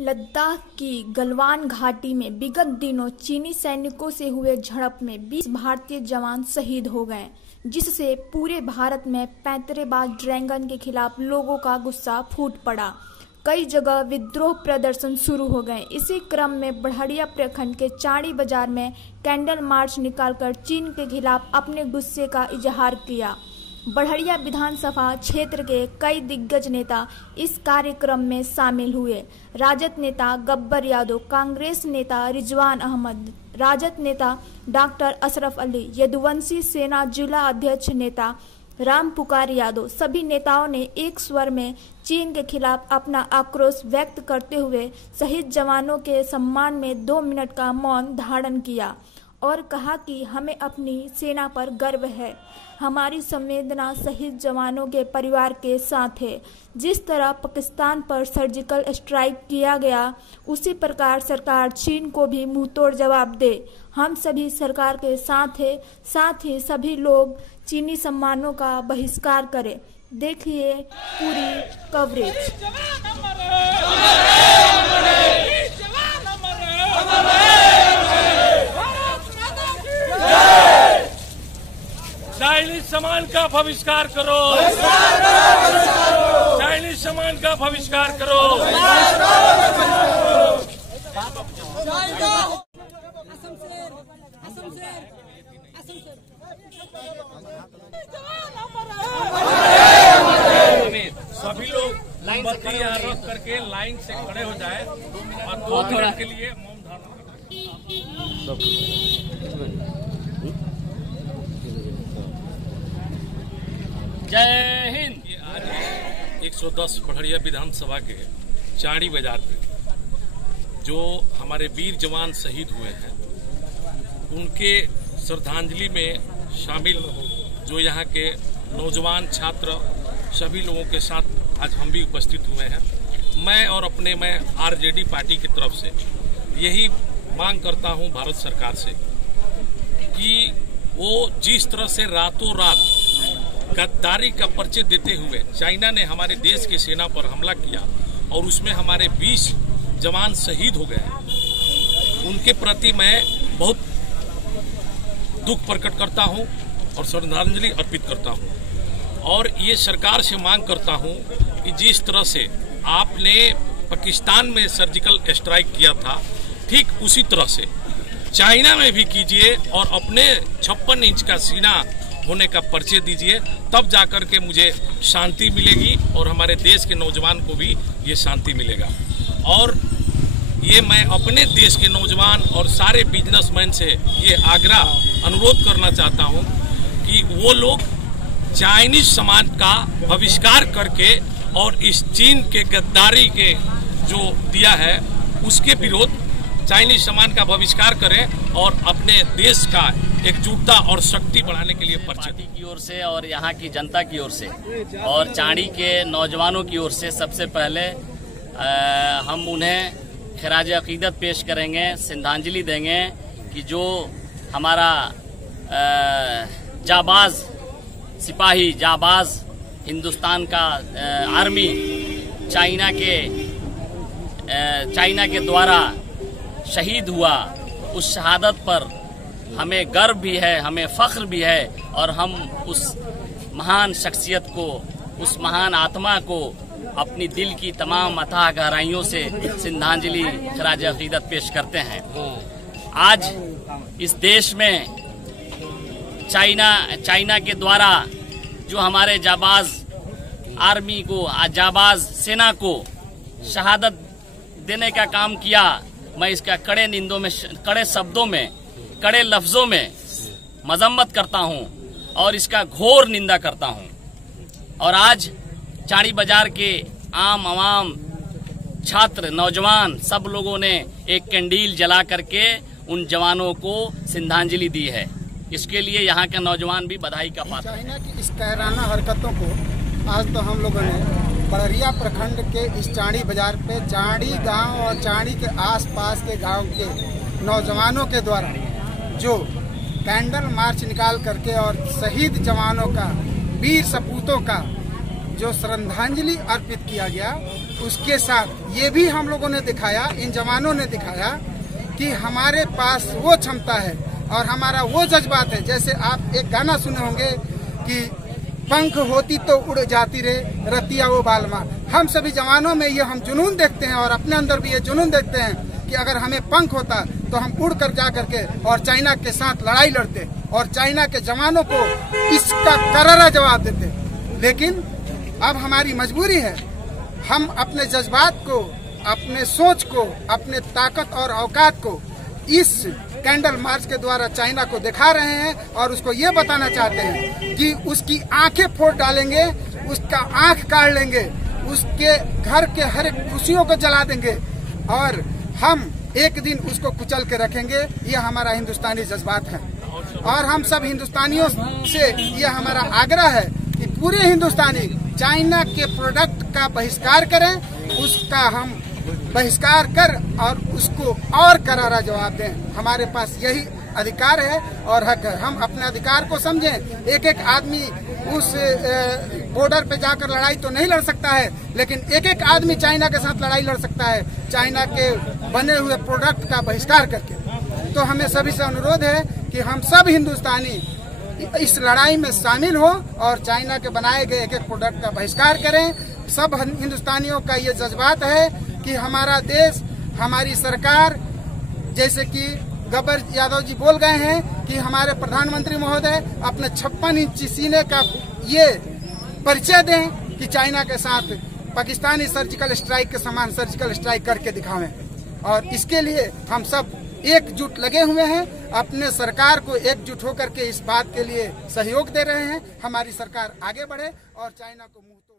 लद्दाख की गलवान घाटी में विगत दिनों चीनी सैनिकों से हुए झड़प में 20 भारतीय जवान शहीद हो गए, जिससे पूरे भारत में पैंतरेबाज ड्रैगन के खिलाफ लोगों का गुस्सा फूट पड़ा। कई जगह विद्रोह प्रदर्शन शुरू हो गए। इसी क्रम में बढ़िया प्रखंड के चाड़ी बाजार में कैंडल मार्च निकालकर चीन के खिलाफ अपने गुस्से का इजहार किया। बढ़िया विधानसभा क्षेत्र के कई दिग्गज नेता इस कार्यक्रम में शामिल हुए। राजद नेता गब्बर यादव, कांग्रेस नेता रिजवान अहमद, राजद नेता डॉक्टर अशरफ अली, यदुवंशी सेना जिला अध्यक्ष नेता राम पुकार यादव, सभी नेताओं ने एक स्वर में चीन के खिलाफ अपना आक्रोश व्यक्त करते हुए शहीद जवानों के सम्मान में 2 मिनट का मौन धारण किया और कहा कि हमें अपनी सेना पर गर्व है। हमारी संवेदना शहीद जवानों के परिवार के साथ है। जिस तरह पाकिस्तान पर सर्जिकल स्ट्राइक किया गया, उसी प्रकार सरकार चीन को भी मुंहतोड़ जवाब दे। हम सभी सरकार के साथ हैं, साथ ही सभी लोग चीनी सम्मानों का बहिष्कार करें। देखिए पूरी कवरेज। चाइनीज सामान का बहिष्कार करो, चाइनीज सामान का बहिष्कार करो। सभी लोग मोमबत्ती रख करके लाइन से खड़े हो जाए और 2 मिनट के लिए मौन धारण करें। जय हिंद। आज 110 बढ़िया विधानसभा के चाड़ी बाजार पे जो हमारे वीर जवान शहीद हुए हैं, उनके श्रद्धांजलि में शामिल जो यहाँ के नौजवान छात्र सभी लोगों के साथ आज हम भी उपस्थित हुए हैं। मैं आरजेडी पार्टी की तरफ से यही मांग करता हूँ भारत सरकार से कि वो जिस तरह से रातों रात गद्दारी का परिचय देते हुए चाइना ने हमारे देश की सेना पर हमला किया और उसमें हमारे 20 जवान शहीद हो गए, उनके प्रति मैं बहुत दुख प्रकट करता हूं और श्रद्धांजलि अर्पित करता हूं। और ये सरकार से मांग करता हूं कि जिस तरह से आपने पाकिस्तान में सर्जिकल स्ट्राइक किया था, ठीक उसी तरह से चाइना में भी कीजिए और अपने 56 इंच का सीना होने का परिचय दीजिए, तब जाकर के मुझे शांति मिलेगी और हमारे देश के नौजवान को भी ये शांति मिलेगा। और ये मैं अपने देश के नौजवान और सारे बिजनेसमैन से ये अनुरोध करना चाहता हूँ कि वो लोग चाइनीज सामान का बहिष्कार करके और इस चीन के गद्दारी के जो दिया है उसके विरोध चाइनीज सामान का बहिष्कार करें और अपने देश का एकजुटता और शक्ति बढ़ाने के लिए पार्टी की ओर से और यहाँ की जनता की ओर से और चाड़ी के नौजवानों की ओर से सबसे पहले हम उन्हें खिराज अकीदत पेश करेंगे, श्रद्धांजलि देंगे कि जो हमारा जाबाज सिपाही, जाबाज हिंदुस्तान का आर्मी चाइना के द्वारा शहीद हुआ, उस शहादत पर हमें गर्व भी है, हमें फख्र भी है और हम उस महान शख्सियत को, उस महान आत्मा को अपनी दिल की तमाम अथाह गहराइयों से श्रद्धांजलि खराज अकीदत पेश करते हैं। आज इस देश में चाइना के द्वारा जो हमारे जाबाज आर्मी को, जाबाज सेना को शहादत देने का काम किया, मैं इसका कड़े शब्दों में, कड़े लफ्जों में मजम्मत करता हूं और इसका घोर निंदा करता हूं। और आज चाड़ी बाजार के आवाम, छात्र, नौजवान सब लोगों ने एक कैंडल जला करके उन जवानों को श्रद्धांजलि दी है। इसके लिए यहाँ के नौजवान भी बधाई का पात्र हैं। चाइना की इस कायराना हरकतों को आज तो हम लोगों ने बढ़िया प्रखंड के इस चाड़ी बाजार पे चाड़ी गांव और चाड़ी के आसपास के गांव के नौजवानों के द्वारा जो कैंडल मार्च निकाल करके और शहीद जवानों का, वीर सपूतों का जो श्रद्धांजलि अर्पित किया गया, उसके साथ ये भी हम लोगों ने दिखाया, इन जवानों ने दिखाया कि हमारे पास वो क्षमता है और हमारा वो जज्बात है। जैसे आप एक गाना सुने होंगे कि पंख होती तो उड़ जाती रे रतिया वो बालमा। हम सभी जवानों में ये हम जुनून देखते हैं और अपने अंदर भी ये जुनून देखते हैं कि अगर हमें पंख होता तो हम उड़ कर जा करके और चाइना के साथ लड़ाई लड़ते और चाइना के जवानों को इसका करारा जवाब देते। लेकिन अब हमारी मजबूरी है, हम अपने जज्बात को, अपने सोच को, अपने ताकत और औकात को इस कैंडल मार्च के द्वारा चाइना को दिखा रहे हैं और उसको ये बताना चाहते हैं कि उसकी आंखें फोड़ डालेंगे, उसका आंख काट लेंगे, उसके घर के हर एक खुशियों को जला देंगे और हम एक दिन उसको कुचल के रखेंगे। ये हमारा हिंदुस्तानी जज्बात है और हम सब हिंदुस्तानियों से ये हमारा आग्रह है कि पूरे हिंदुस्तानी चाइना के प्रोडक्ट का बहिष्कार करें, उसका हम बहिष्कार कर और उसको और करारा जवाब दें। हमारे पास यही अधिकार है और हक है। हम अपने अधिकार को समझें। एक एक आदमी उस बॉर्डर पे जाकर लड़ाई तो नहीं लड़ सकता है, लेकिन एक एक आदमी चाइना के साथ लड़ाई लड़ सकता है, चाइना के बने हुए प्रोडक्ट का बहिष्कार करके। तो हमें सभी से अनुरोध है कि हम सब हिंदुस्तानी इस लड़ाई में शामिल हो और चाइना के बनाए गए एक एक प्रोडक्ट का बहिष्कार करें। सब हिंदुस्तानियों का ये जज्बात है कि हमारा देश, हमारी सरकार, जैसे कि गब्बर यादव जी बोल गए हैं कि हमारे प्रधानमंत्री महोदय अपने 56 इंची सीने का ये परिचय दें कि चाइना के साथ पाकिस्तानी सर्जिकल स्ट्राइक के समान सर्जिकल स्ट्राइक करके दिखावें। और इसके लिए हम सब एकजुट लगे हुए हैं, अपने सरकार को एकजुट होकर के इस बात के लिए सहयोग दे रहे हैं। हमारी सरकार आगे बढ़े और चाइना को मुंह तोड़